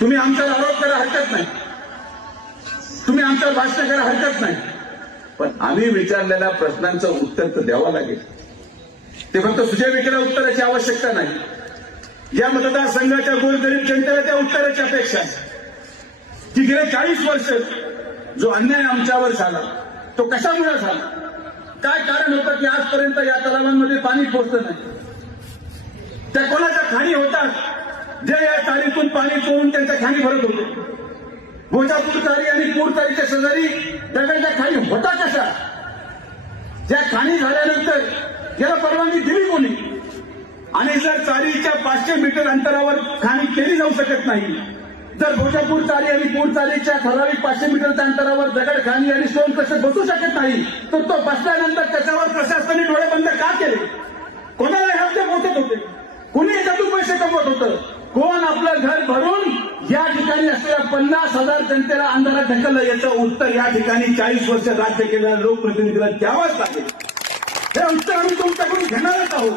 तुम्ही आमच्यावर आरोप करा हरकत नाही. तुम्ही आमच्यावर भाष्य करा हरकत नाही. पण आम्ही विचारलेल्या प्रश्नांचं उत्तर तर द्यावं लागेल. ते फक्त सुजय विकेला उत्तराची आवश्यकता नाही. या मतदारसंघाच्या गोरगरीब जनतेला त्या उत्तराची अपेक्षा आहे. की गेले चाळीस वर्ष जो अन्याय आमच्यावर झाला तो कशामुळे झाला? काय कारण होतं की आजपर्यंत या तलावांमध्ये पाणी पोचलं नाही? त्या कोणाच्या खाणी होतात? पाणी चोरून त्यांच्या खाली भरत होते. भोजापूर आणि पूर शेजारी दगडच्या खाणी होता कशा ज्या खाणी झाल्यानंतर याला परवानगी दिली कोणी? आणि जर चारीच्या पाचशे मीटर अंतरावर खाणी केली जाऊ शकत नाही जर भोजापूर चारी आणि पूर चारीच्या ठराविक पाचशे मीटरच्या अंतरावर दगड खाणी आणि स्टोन कसे बसू शकत नाही तर तो बसल्यानंतर त्याच्यावर प्रशासनाने डोळे बंद का केले? कोणाला हे हप्ते पोहोचत होते? कुणी याच्यातून पैसे कमवत होतं? कोण आपलं घर भरून या ठिकाणी असलेल्या पन्नास हजार जनतेला अंधारात ढकललं याचं उत्तर या ठिकाणी चाळीस वर्ष राज्य केलेल्या लोकप्रतिनिधीला द्यावंच लागेल. हे उत्तर आम्ही तुमच्याकडून घेणारच आहोत.